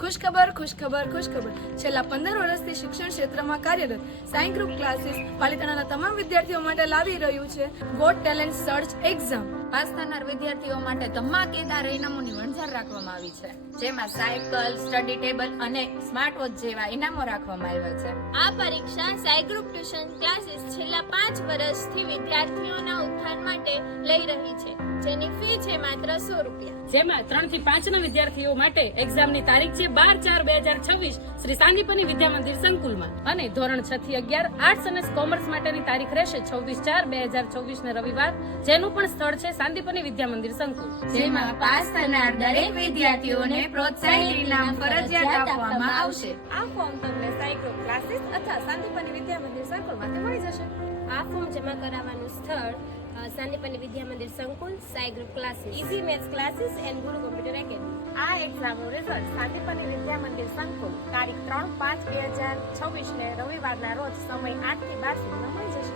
ખુશખબર. છેલ્લા 15 વર્ષથી શિક્ષણ ક્ષેત્રમાં કાર્યરત સાઈ ગ્રુપ ક્લાસીસ પાલિતાણાના તમામ વિદ્યાર્થીઓ માટે લાવી રહ્યું છે got talent search exam. Pass થનાર વિદ્યાર્થીઓ માટે ધમાકેદાર ઇનામોની વણઝાર રાખવામાં આવી છે, જેમાં સાયકલ, સ્ટડી ટેબલ અને સ્માર્ટ વોચ જેવા ઇનામો રાખવામાં આવ્યા છે. આ પરીક્ષા સાઈ ગ્રુપ ટ્યુશન ક્લાસીસ છેલ્લા 5 વર્ષથી વિદ્યાર્થીઓના ઉત્થાન માટે લઈ રહી છે, જેની ફી છે માત્ર ₹100. જેમાં 3 થી 5 ના વિદ્યાર્થીઓ માટે એક્ઝામની તારીખ છે 12/4/2026 શ્રી સાંદીપની વિદ્યા મંદિર સંકુલમાં, અને ધોરણ 6 થી 11 આર્ટ્સ અને કોમર્સ માટેની તારીખ રહેશે 26/4/2026 ને રવિવાર, જેનું પણ સ્થળ છે સાંદીપની વિદ્યા મંદિર સંકુલ. જેમાં પાસ થનાર દરેક વિદ્યાર્થીઓને પ્રોત્સાહન ઇનામ ફરજિયાત આપવામાં આવશે. આ ફોર્મ તમને સાઈ ગ્રુપ ક્લાસીસ અથવા સાંદીપની વિદ્યા મંદિર સંકુલમાંથી મળી જશે. આ ફોર્મ જમા કરાવવાનું સ્થળ Sandipani Vidya Mandir Sankul, Sai group classes, easy maths classes and Guru computer academy. આ એક્ઝામનું રિઝલ્ટ સાંદીપની વિદ્યા મંદિર સંકુલ તારીખ 3/5/2026 ને રવિવારના રોજ સમય 8 થી 12 સુધીમાં મળી જશે.